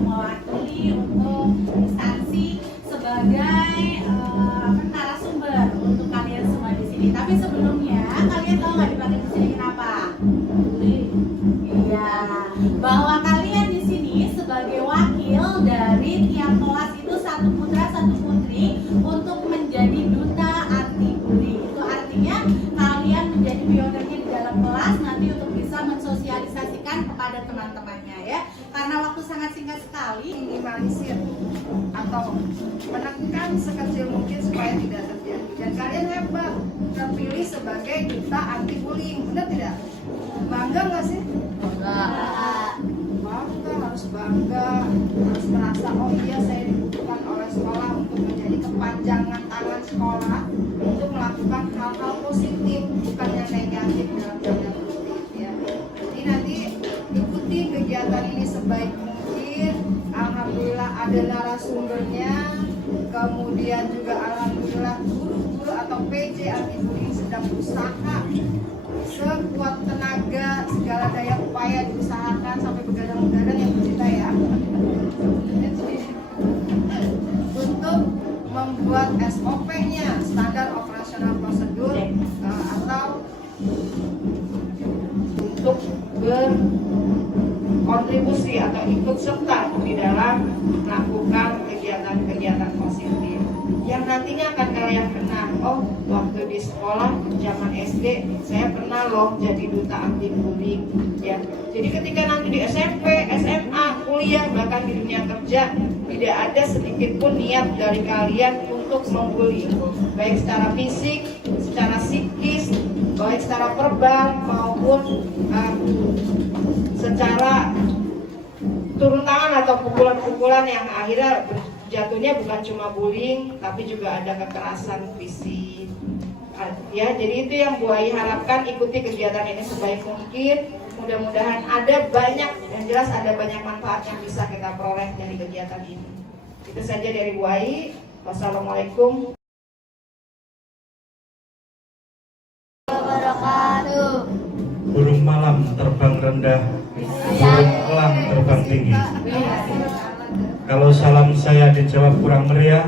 mewakili untuk instansi sebagai narasumber untuk kalian semua di sini. Tapi sebelumnya kalian tahu nggak dipanggil di sini kenapa? Iya, bahwa kalian di sini sebagai wakil dari tiap kelas itu satu putra satu putri untuk menjadi duta anti bullying. Itu artinya kalian menjadi pionernya di dalam kelas nanti untuk bisa mensosialisasikan kepada teman-temannya ya. Karena waktu sangat singkat sekali, minimalisir atau menekan sekecil mungkin supaya tidak terjadi. Dan kalian hebat, terpilih sebagai duta anti bullying, benar tidak? Bangga nggak sih? Bangga, harus bangga, harus merasa oh iya saya dibutuhkan oleh sekolah untuk menjadi kepanjangan tangan sekolah untuk melakukan hal-hal positif, bukan yang negatif dalam tanda kutip ya. Jadi nanti ikuti kegiatan ini sebaik mungkin. Alhamdulillah ada narasumbernya, kemudian juga alhamdulillah guru-guru atau PJ anti bullying sedang berusaha sekuat tenaga, segala daya upaya diusahakan sampai begadang-begadang yang bercerita ya untuk membuat SOP-nya, standar operasional prosedur atau untuk berkontribusi atau ikut serta di dalam melakukan kegiatan-kegiatan positif yang nantinya akan kalian kenang. Oh, waktu di sekolah zaman SD saya pernah loh jadi duta anti bullying ya. Jadi ketika nanti di SMP, SMA, kuliah, bahkan di dunia kerja tidak ada sedikit pun niat dari kalian untuk membuli, baik secara fisik, secara psikis, baik secara verbal maupun secara turun tangan atau pukulan-pukulan yang akhirnya jatuhnya bukan cuma bullying tapi juga ada kekerasan fisik ya. Jadi itu yang Bu Ai harapkan, ikuti kegiatan ini sebaik mungkin. Mudah-mudahan ada banyak, yang jelas ada banyak manfaat yang bisa kita peroleh dari kegiatan ini. Itu saja dari Bu Ai. Wassalamualaikum wabarakatuh. Burung malam terbang rendah, burung elang terbang tinggi. Kalau salam saya dijawab kurang meriah,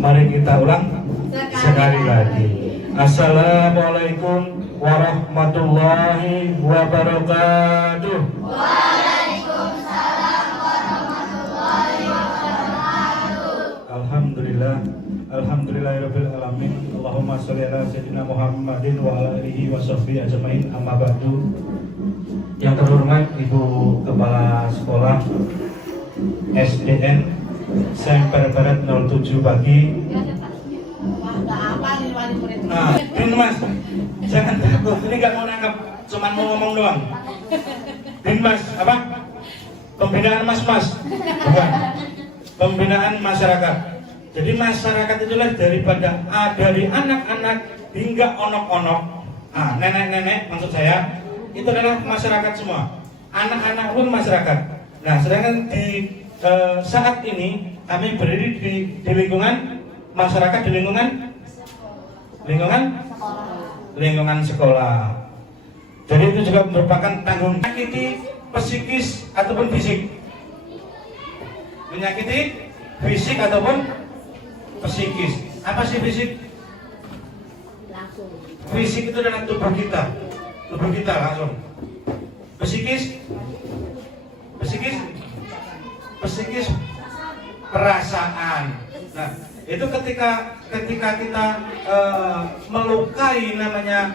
mari kita ulang sekali lagi. Assalamualaikum warahmatullahi wabarakatuh. Waalaikumsalam warahmatullahi wabarakatuh. Alhamdulillah, alhamdulillahirabbil alamin. Allahumma sholli ala sayyidina Muhammadin wa ala alihi washabbihi ajmain. Amma ba'du. Yang terhormat Ibu Kepala Sekolah SDN Semper Barat 07 pagi. Nah, ini Mas, jangan takut. Ini nggak mau nangkap, cuman mau ngomong doang. Bin Mas, apa? Pembinaan Mas-mas, bukan? Pembinaan masyarakat. Jadi masyarakat itulah dari anak-anak hingga onok-onok. Nenek-nenek maksud saya itu adalah masyarakat semua. Anak-anak pun masyarakat. Nah, sedangkan di saat ini kami berdiri di lingkungan masyarakat, di lingkungan sekolah. Jadi itu juga merupakan tanggung menyakiti psikis ataupun fisik. Menyakiti fisik ataupun psikis. Apa sih fisik? Fisik itu adalah tubuh kita langsung. Psikis perasaan. Nah, itu ketika kita melukai namanya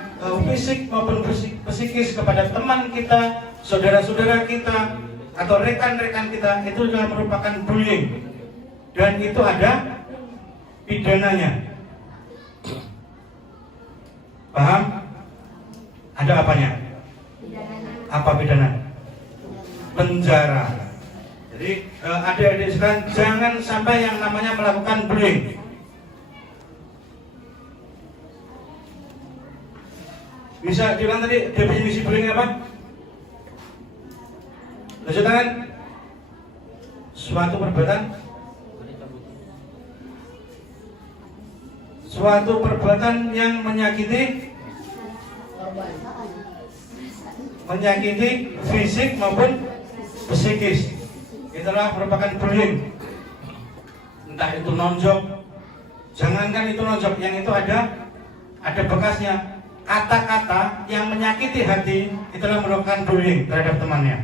fisik maupun psikis kepada teman kita, saudara-saudara kita, atau rekan-rekan kita, itu adalah merupakan bullying, dan itu ada pidananya. Paham? Ada apanya? Apa pidana? Penjara. Jadi adik-adik sekalian, jangan sampai yang namanya melakukan bullying. Bisa diulang tadi definisi bullying apa? Lanjut tangan. Suatu perbuatan yang menyakiti fisik maupun psikis. itulah merupakan bullying. Entah itu nonjok, jangankan itu nonjok, yang itu ada bekasnya. Kata-kata yang menyakiti hati itulah merupakan bullying terhadap temannya.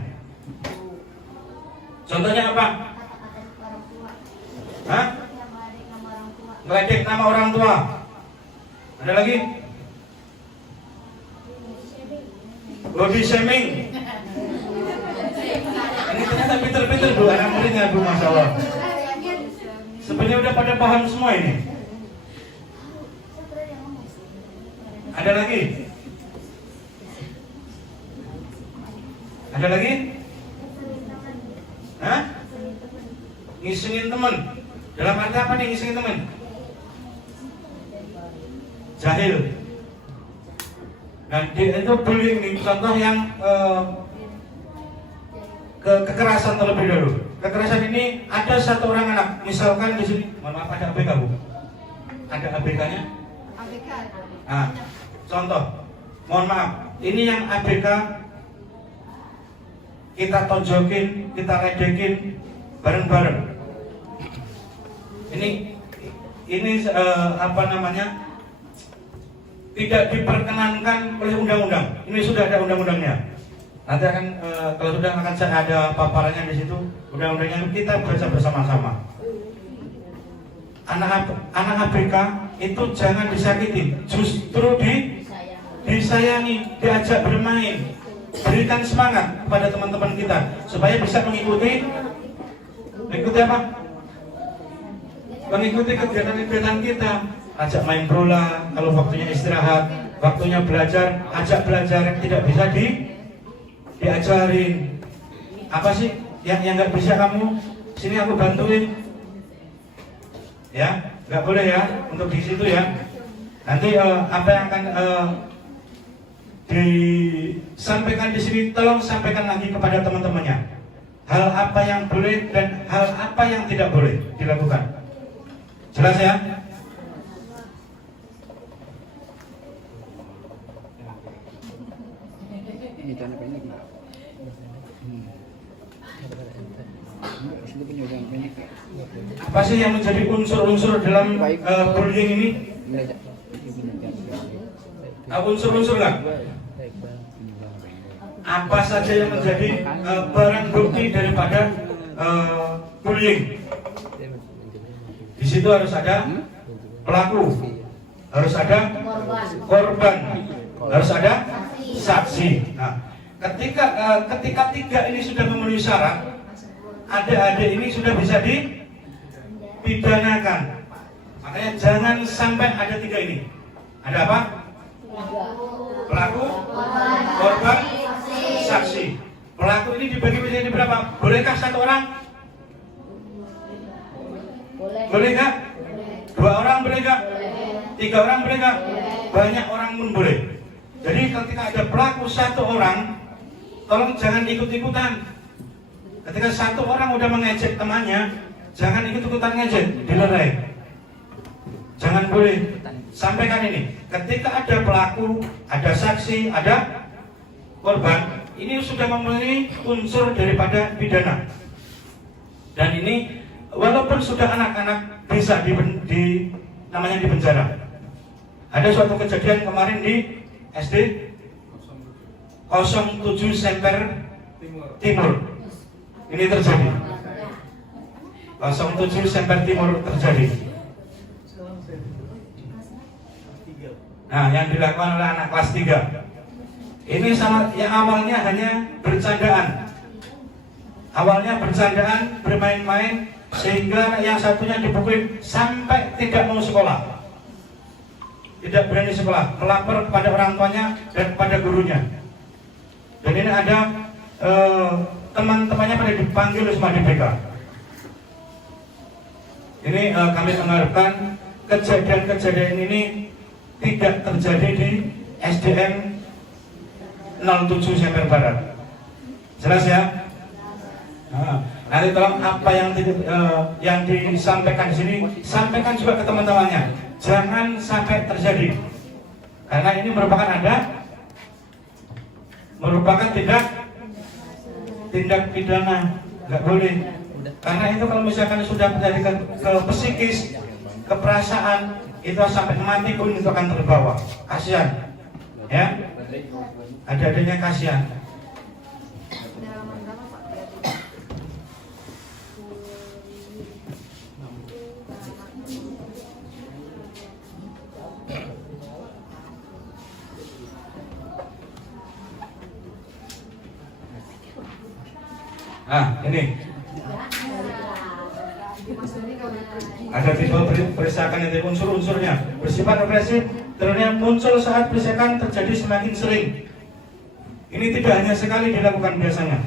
Contohnya apa? Hah? Ngeledek nama orang tua. Ada lagi? Body shaming. Ini ternyata pinter-pinter Bu, anak muridnya Bu, Masya Allah. Sebenarnya udah pada paham semua ini. Ada lagi? Ada lagi? Hah? Ngisengin teman. Dalam arti apa nih ngisengin teman? Jahil. Nah, itu bullying nih, contoh yang kekerasan terlebih dahulu. Kekerasan ini ada satu orang anak, misalkan di sini, mohon maaf ada ABK Bu, ada ABK-nya. ABK. Nah, contoh, mohon maaf, ini yang ABK kita tonjokin, kita ledekin bareng-bareng. Ini apa namanya? Tidak diperkenankan oleh undang-undang. Ini sudah ada undang-undangnya. Nanti akan kalau sudah akan saya ada paparannya di situ. Undang-undangnya kita baca bersama-sama. Anak ABK itu jangan disakiti, justru disayangi, diajak bermain, berikan semangat kepada teman-teman kita supaya bisa mengikuti apa? Mengikuti kegiatan-kegiatan kita. Ajak main bola, kalau waktunya istirahat, waktunya belajar, ajak belajar. Tidak bisa diajarin. Apa sih yang nggak bisa kamu? Sini aku bantuin. Ya, nggak boleh ya untuk di situ ya. Nanti apa yang akan disampaikan di sini, tolong sampaikan lagi kepada teman-temannya. Hal apa yang boleh dan hal apa yang tidak boleh dilakukan. Jelas ya? Apa sih yang menjadi unsur-unsur dalam bullying ini? Unsur-unsur nggak? Apa saja yang menjadi barang bukti daripada bullying? Di situ harus ada pelaku, harus ada korban, harus ada saksi. Nah, ketika tiga ini sudah memenuhi syarat, adik-adik ini sudah bisa dipidanakan. Makanya jangan sampai ada tiga ini. Ada apa? Pelaku, korban, saksi. Pelaku ini dibagi menjadi berapa? Bolehkah satu orang? Boleh nggak? Dua orang boleh nggak? Tiga orang boleh nggak? Banyak orang pun boleh. Jadi ketika ada pelaku satu orang, tolong jangan ikut-ikutan. Ketika satu orang udah mengejek temannya, jangan ikut-ikutan ngejek, dilerai. Jangan boleh. Sampaikan ini. Ketika ada pelaku, ada saksi, ada korban, ini sudah memenuhi unsur daripada pidana. Dan ini walaupun sudah anak-anak bisa namanya di penjara. Ada suatu kejadian kemarin di SD 07 Semper Timur. Ini terjadi. 07 Semper Timur terjadi. Nah, yang dilakukan oleh anak kelas 3. Ini sama yang awalnya hanya bercandaan. Awalnya bercandaan, bermain-main, sehingga yang satunya dipukul sampai tidak mau sekolah. Tidak berani sekolah, melapor kepada orang tuanya dan kepada gurunya. Dan ini ada teman-temannya pada dipanggil sama DPK. Ini kami mengharapkan kejadian-kejadian ini tidak terjadi di SDN 07 Semper Barat. Jelas ya? Nah, nanti tolong apa yang disampaikan di sini, sampaikan juga ke teman-temannya. Jangan sampai terjadi. Karena ini merupakan tindak pidana, nggak boleh. Karena itu kalau misalkan sudah terjadi ke psikis, ke perasaan, itu sampai mati pun itu akan terbawa. Kasihan, ya. Ada-adanya kasihan. Ini ada tipe perisakan itu unsur-unsurnya bersifat represif, ternyata muncul saat perisakan terjadi semakin sering. Ini tidak hanya sekali dilakukan biasanya.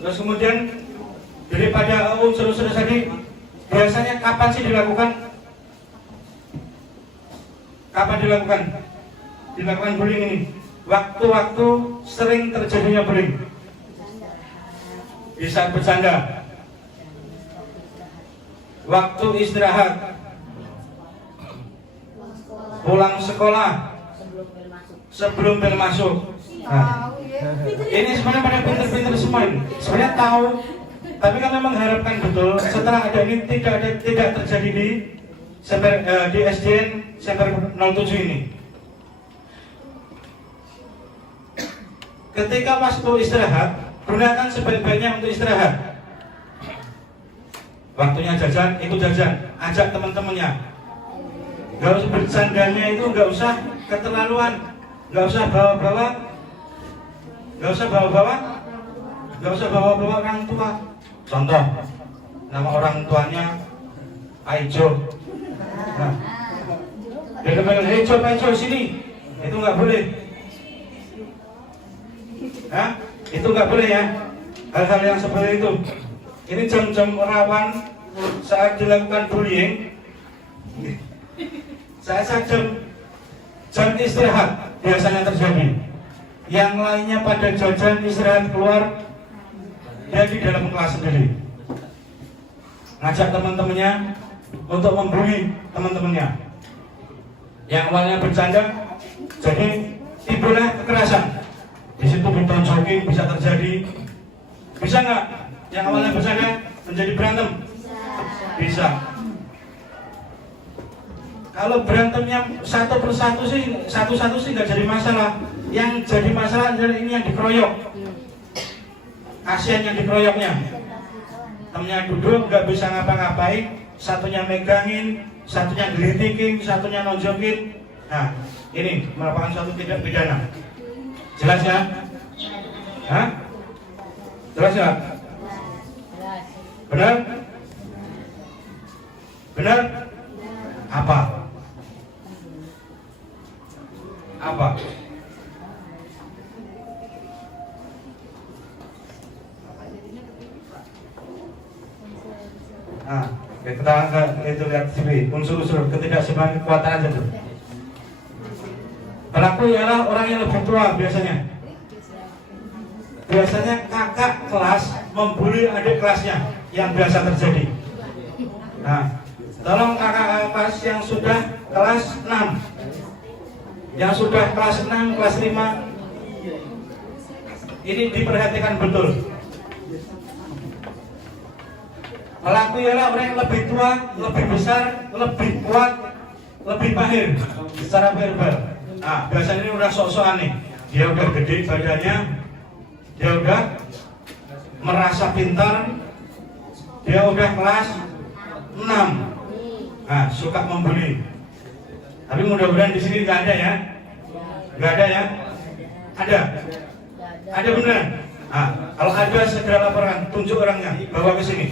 Terus kemudian daripada unsur-unsur tadi, biasanya kapan sih dilakukan? Kapan dilakukan? Dilakukan bullying ini. Waktu-waktu sering terjadinya bullying. Di saat bercanda, waktu istirahat, pulang sekolah, sebelum bel masuk. Nah, ini sebenarnya pada pinter-pinter semua ini. Sebenarnya tahu, tapi kami mengharapkan betul setelah ada ini tidak terjadi di SDN Semper 07 ini. Ketika waktu istirahat, gunakan sebaik-baiknya untuk istirahat. Waktunya jajan, ikut jajan, ajak teman-temannya. Gak usah bercandanya itu, gak usah keterlaluan, gak usah bawa-bawa, gak usah bawa-bawa orang tua. Contoh, nama orang tuanya Aijo. Nah, dia bilang, Aijo sini, itu nggak boleh. Hah? Itu nggak boleh ya. Hal-hal yang seperti itu. Ini jam-jam rawan saat dilakukan bullying. Saat jam istirahat biasanya terjadi. Yang lainnya pada jajan istirahat keluar, dia di dalam kelas sendiri. Ngajak teman-temannya untuk membuli teman-temannya. Yang awalnya bercanda, jadi timbullah kekerasan. Di situ ditonjokin, bisa terjadi. Bisa nggak? Yang awalnya bercanda menjadi berantem? Bisa. Kalau berantemnya satu persatu sih, satu-satu sih nggak jadi masalah. Yang jadi masalah adalah ini yang dikeroyok. Kasihan yang dikeroyoknya. Temennya duduk nggak bisa ngapa-ngapain, satunya megangin, satunya gelitikin, satunya nonjokin. Nah, ini merupakan suatu tindak pidana. Jelas ya? Hah? Jelas ya? Benar? Benar? Apa? Apa? Nah, kita itu lihat sini unsur-unsur ketidakseimbangan kekuatan aja tuh. Pelaku ialah orang yang lebih tua biasanya. Biasanya kakak kelas membuli adik kelasnya yang biasa terjadi. Nah, tolong kakak kelas yang sudah kelas 6, yang sudah kelas 6, kelas 5, ini diperhatikan betul. Pelaku ialah orang yang lebih tua, lebih besar, lebih kuat, lebih mahir secara verbal. Nah, biasanya ini udah sok-sokan nih. Dia udah gede badannya, dia udah merasa pintar, dia udah kelas 6. Nah, suka membuli. Tapi mudah-mudahan di sini nggak ada ya. Nggak ada ya? Ada? Ada beneran? Nah, kalau ada segera laporkan, tunjuk orangnya, bawa ke sini.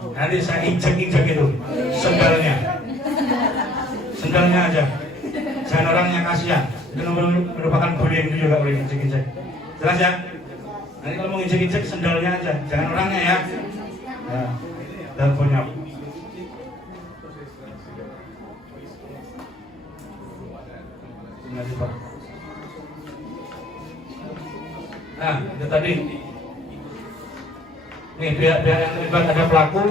Nanti saya injek-injek itu sendalnya aja. Jangan orangnya kasihan. Itu merupakan bullying itu juga boleh injek-injek. Jelas ya? Nanti kalau mau injek-injek sendalnya aja, jangan orangnya ya. Nah, teleponnya. Nah, itu tadi. Nih pihak-pihak yang terlibat, ada pelaku,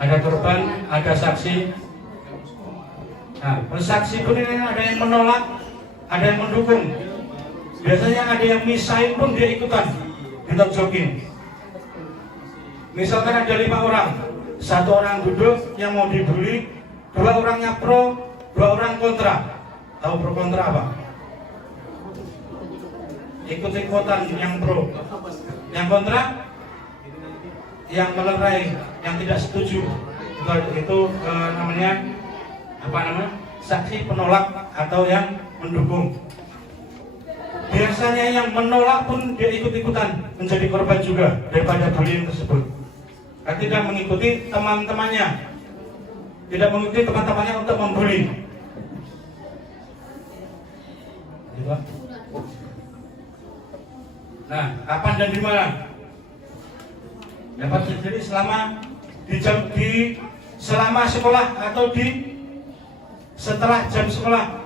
ada korban, ada saksi. Nah, saksi pun ini ada yang menolak, ada yang mendukung. Biasanya ada yang misahin pun dia ikutan, ditonjokin. Misalkan ada 5 orang, 1 orang duduk yang mau dibully, 2 orangnya pro, 2 orang kontra. Tahu pro kontra apa? Ikut-ikutan yang pro, yang kontra, yang melerai, yang tidak setuju. Itu namanya apa namanya? Saksi penolak atau yang mendukung. Biasanya yang menolak pun dia ikut-ikutan menjadi korban juga daripada bullying tersebut. Karena tidak mengikuti teman-temannya, tidak mengikuti teman-temannya untuk membuli. Nah, kapan dan di mana? Dapat terjadi selama selama sekolah atau setelah jam sekolah.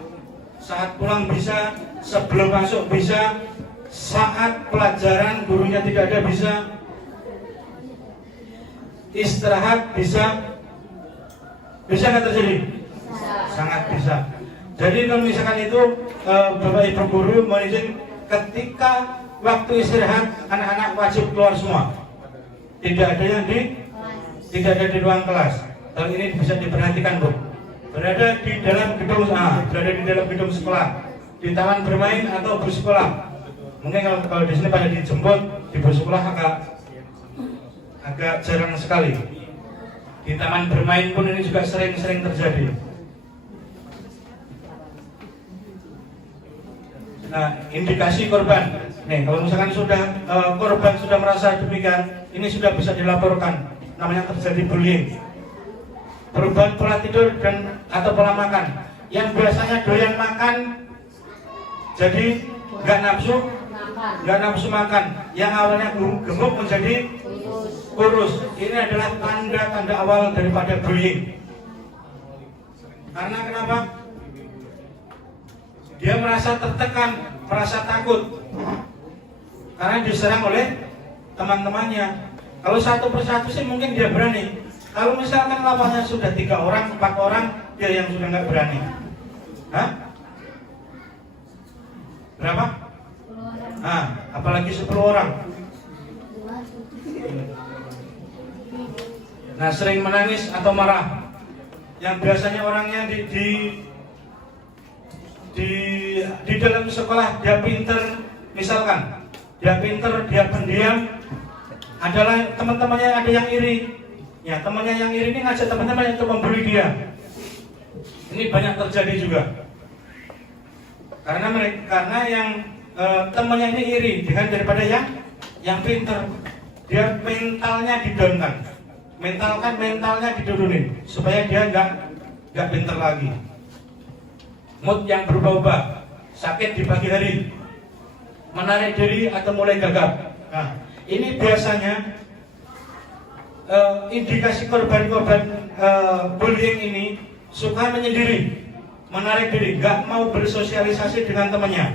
Saat pulang bisa, sebelum masuk bisa, saat pelajaran gurunya tidak ada bisa, istirahat bisa. Bisa nggak terjadi? Sangat bisa. Jadi kalau misalkan itu Bapak Ibu guru mohon izin, ketika waktu istirahat anak-anak wajib keluar semua. Tidak ada di ruang kelas. Hal ini bisa diperhatikan, Bu. Berada di dalam gedung sekolah, di taman bermain atau bus sekolah. Mungkin kalau di sini pada dijemput di bus sekolah agak jarang sekali. Di taman bermain pun ini juga sering-sering terjadi. Nah, indikasi korban. Nih, kalau misalkan korban sudah merasa demikian, ini sudah bisa dilaporkan. Namanya terjadi bullying. Perubahan pola tidur atau pola makan. Yang biasanya doyan makan, jadi nggak nafsu makan. Yang awalnya gemuk menjadi kurus. Ini adalah tanda-tanda awal daripada bullying. Karena kenapa? Dia merasa tertekan, merasa takut karena diserang oleh teman-temannya. Kalau satu persatu sih mungkin dia berani. Kalau misalkan lawannya sudah 3 orang, 4 orang, dia yang sudah nggak berani. Hah? Berapa? Nah, apalagi 10 orang. Nah, sering menangis atau marah. Yang biasanya orangnya di dalam sekolah dia pinter, misalkan dia pinter, dia pendiam, adalah teman-temannya ada yang iri. Ya, temannya yang iri ini ngajak teman-teman untuk membuli dia. Ini banyak terjadi juga. Karena yang temannya ini iri dengan daripada yang pinter, dia mentalnya didownkan. Mentalnya diturunin supaya dia nggak pinter lagi. Mood yang berubah-ubah, sakit di pagi hari, menarik diri atau mulai gagap. Nah, ini biasanya indikasi korban-korban bullying ini suka menyendiri, menarik diri, nggak mau bersosialisasi dengan temannya.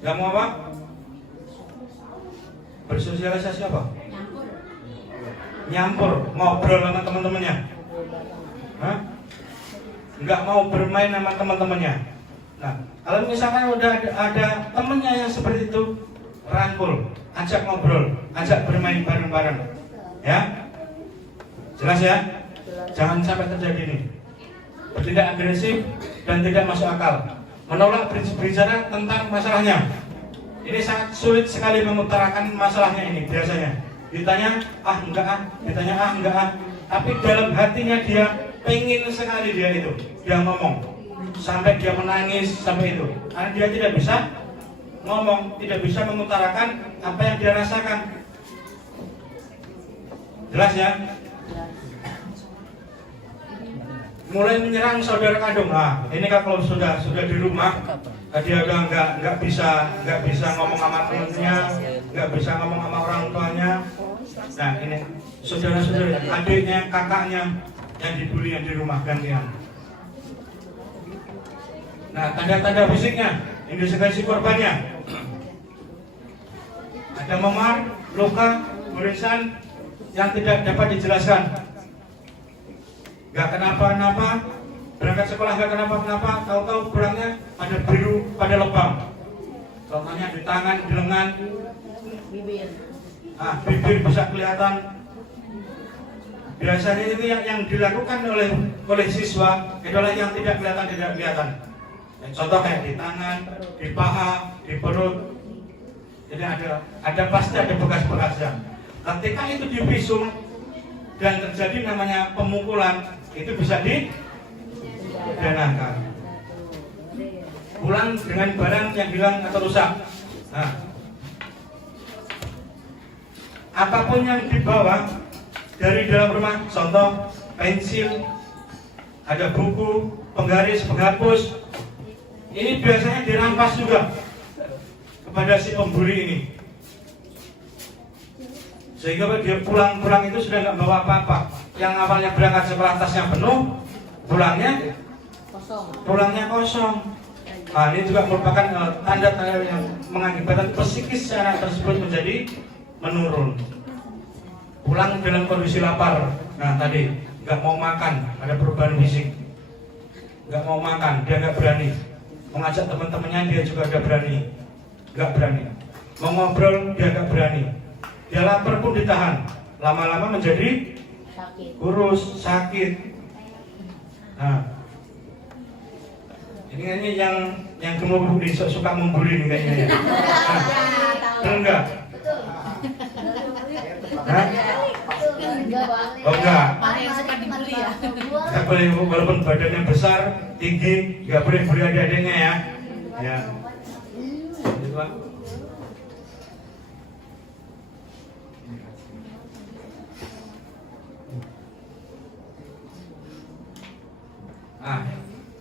Nggak mau apa? Bersosialisasi apa? Nyampur, ngobrol sama teman-temannya. Hah? Nggak mau bermain sama teman-temannya. Nah, kalau misalkan udah ada temennya yang seperti itu, rangkul, ajak ngobrol, ajak bermain bareng-bareng, ya. Jelas ya? Jangan sampai terjadi ini. Bertindak agresif dan tidak masuk akal, menolak berbicara tentang masalahnya. Ini sangat sulit sekali mengutarakan masalahnya ini. Biasanya ditanya enggak, tapi dalam hatinya dia pengen sekali dia ngomong, sampai dia menangis sampai itu. Karena dia tidak bisa ngomong, tidak bisa mengutarakan apa yang dia rasakan. Jelas ya? Mulai menyerang saudara kandung. Nah, ini kan kalau sudah di rumah, dia udah nggak bisa ngomong sama temennya, nggak bisa ngomong sama orang tuanya. Nah ini saudara-saudara, adiknya, kakaknya yang dibully yang di rumah gantian. Nah tanda-tanda fisiknya, indikasi korbannya, ada memar, luka, goresan yang tidak dapat dijelaskan. Gak kenapa-napa, berangkat sekolah gak kenapa-napa, tahu-tahu pulangnya pada biru, pada lebam. Contohnya di tangan, di lengan, Bibir. bibir bisa kelihatan. Biasanya itu yang dilakukan oleh siswa adalah yang tidak kelihatan. Contoh kayak di tangan, di paha, di perut. Jadi ada pasti ada bekas-bekasnya. Ketika itu divisum dan terjadi namanya pemukulan, itu bisa dipidanakan. Pulang dengan barang yang hilang atau rusak. Nah, apapun yang dibawa dari dalam rumah, contoh pensil, ada buku, penggaris, penghapus, ini biasanya dirampas juga kepada si pembuli ini. Sehingga dia pulang itu sudah nggak bawa apa-apa. Yang awalnya berangkat sekolah tasnya penuh, pulangnya kosong. Nah, ini juga merupakan tanda-tanda yang mengakibatkan psikis anak tersebut menjadi menurun. Pulang dalam kondisi lapar. Nah tadi nggak mau makan, ada perubahan fisik. Nggak mau makan, dia nggak berani. Mengajak teman-temannya dia juga nggak berani. Mau ngobrol dia nggak berani. Dia lapar pun ditahan, lama-lama menjadi kurus, sakit. Nah, ini yang gemuk suka membuli nih kayaknya ya. Betul enggak? Hah? Oh enggak. Mana yang suka dibully ya? Nggak boleh, walaupun badannya besar, tinggi, nggak boleh bully adik-adiknya ya. Ya. Itu Pak.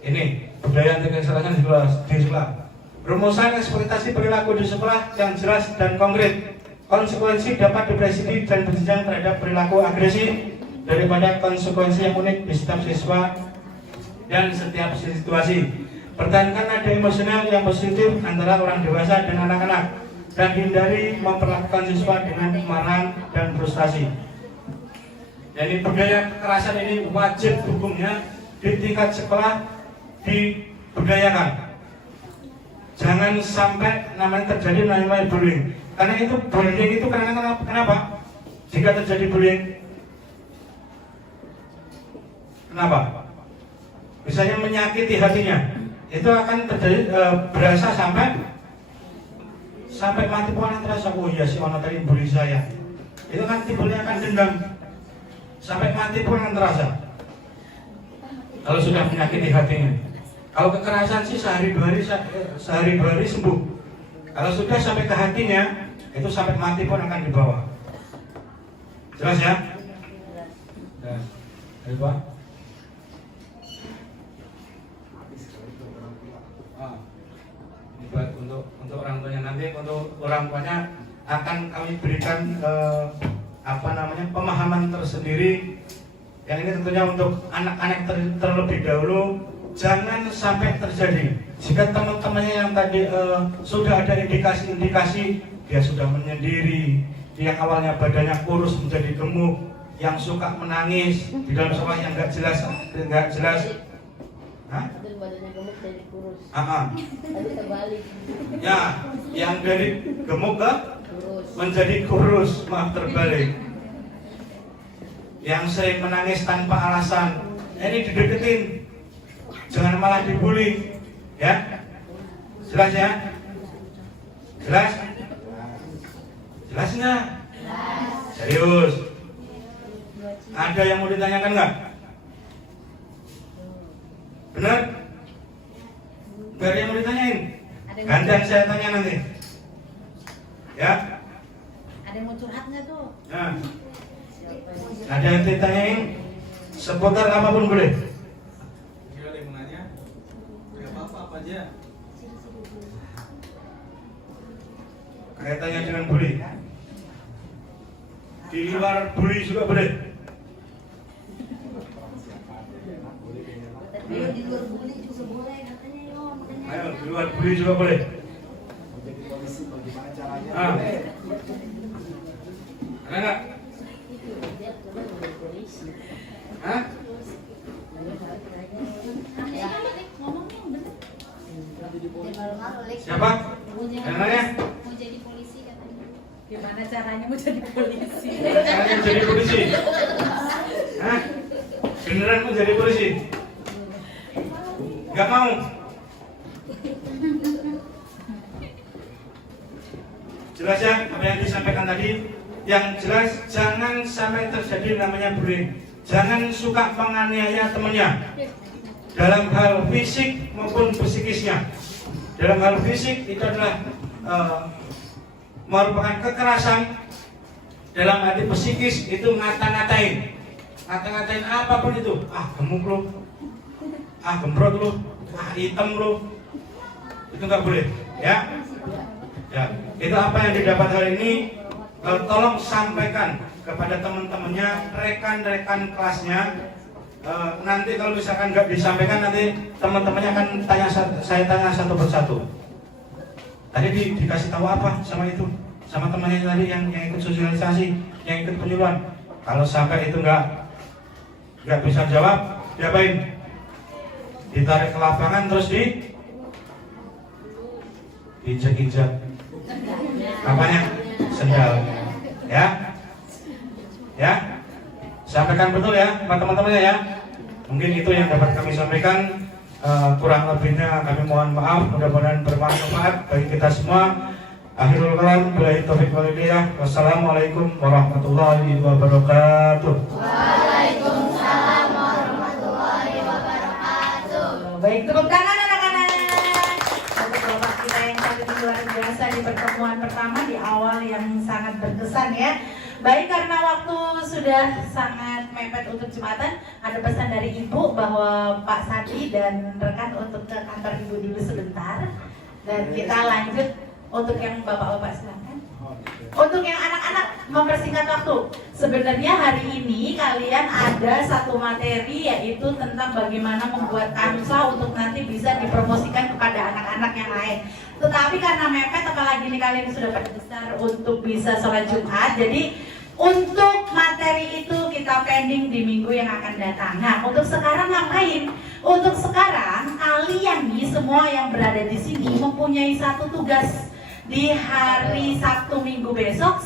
Ini budaya anti kekerasan di sekolah. Rumusan eksploitasi perilaku di sekolah yang jelas dan konkret. Konsekuensi dapat dipresidi dan berjenjang terhadap perilaku agresi daripada konsekuensi yang unik di setiap siswa dan setiap situasi. Pertahankan nada emosional yang positif antara orang dewasa dan anak-anak dan hindari memperlakukan siswa dengan kemarahan dan frustasi. Jadi budaya kekerasan ini wajib hukumnya di tingkat sekolah dibudayakan. Jangan sampai namanya terjadi namanya bullying. Karena itu bullying itu kenapa? Jika terjadi bullying, kenapa? Misalnya menyakiti hatinya, itu akan terjadi berasa sampai mati pun akan terasa. Oh iya si orang tadi bully saya. Itu kan timbulnya akan dendam. Sampai mati pun akan terasa. Kalau sudah menyakiti hatinya. Kalau kekerasan sih sehari dua hari sembuh. Kalau sudah sampai ke hatinya, itu sampai mati pun akan dibawa. Jelas ya? Ayo Pak. Ini buat untuk orang tuanya nanti, untuk orang tuanya akan kami berikan pemahaman tersendiri. Yang ini tentunya untuk anak-anak terlebih dahulu. Jangan sampai terjadi. Jika teman-temannya yang tadi sudah ada indikasi-indikasi, dia sudah menyendiri, yang awalnya badannya kurus menjadi gemuk, yang suka menangis di dalam sekolah yang nggak jelas. Hah? Badannya gemuk jadi kurus. Tapi terbalik. Ya, yang dari gemuk ke menjadi kurus, maaf terbalik. Yang sering menangis tanpa alasan, ini dideketin. Jangan malah dibully, ya. Jelas ya? Jelas? Jelas nggak? Serius? Ada yang mau ditanyakan nggak? Benar? Nggak ada yang mau ditanyain? Gantian saya tanya nanti. Ya? Ada yang mau curhat nggak tuh? Nah. Ada yang ditanyain? Seputar apapun boleh. Ada yang mau nanya? Apa aja? kaitannya dengan bully. Di luar bully juga boleh. Di luar bully juga boleh katanya yo. Ayo, di luar bully juga boleh. Menjadi polisi bagaimana caranya? Ah. Ada nggak? Hah? Siapa? Yang nanya? Mau jadi polisi katanya. Gimana caranya mau jadi polisi? Caranya menjadi polisi? Hah? Beneran mau jadi polisi? Nggak mau? Jelas ya apa yang disampaikan tadi? Yang jelas jangan sampai terjadi namanya bullying. Jangan suka menganiaya temannya dalam hal fisik maupun psikisnya. Dalam hal fisik itu adalah merupakan kekerasan. Dalam hati psikis itu ngata-ngatain. Ngata-ngatain apapun itu. Ah gemuk lo, ah gembrot lo, ah hitam lo. Itu nggak boleh, ya. Ya, itu apa yang didapat hari ini. Tolong sampaikan kepada teman-temannya, rekan-rekan kelasnya. Nanti kalau misalkan nggak disampaikan, nanti teman-temannya akan saya tanya satu persatu. Tadi dikasih tahu apa sama itu, sama temannya tadi yang ikut sosialisasi, yang ikut penyuluhan. Kalau sampai itu nggak bisa jawab, diapain? Ditarik ke lapangan terus diinjak-injak. Apanya? Sendal. Ya, ya. Sampaikan betul ya, teman-temannya ya. Mungkin itu yang dapat kami sampaikan. Kurang lebihnya kami mohon maaf. Mudah-mudahan bermanfaat bagi kita semua. Akhirul kalam, billahi taufiq wal hidayah. Wassalamualaikum warahmatullahi wabarakatuh. Waalaikumsalam warahmatullahi wabarakatuh. Baik, tepuk tangan anak-anak. Untuk bapak kita yang tadi luar biasa di pertemuan pertama di awal yang sangat berkesan ya. Baik, karena waktu sudah sangat mepet untuk Jumatan, ada pesan dari Ibu bahwa Pak Sadi dan rekan untuk ke kantor Ibu dulu sebentar. Dan kita lanjut untuk yang bapak-bapak silakan. Untuk yang anak-anak mempersingkat waktu. Sebenarnya hari ini kalian ada satu materi yaitu tentang bagaimana membuat kamsa untuk nanti bisa dipromosikan kepada anak-anak yang lain. Tetapi karena mepet, apalagi ini kalian sudah pada besar untuk bisa sholat Jumat, jadi untuk materi itu kita pending di minggu yang akan datang. Nah, untuk sekarang ngapain? Untuk sekarang kalian nih semua yang berada di sini mempunyai satu tugas di hari Sabtu Minggu besok.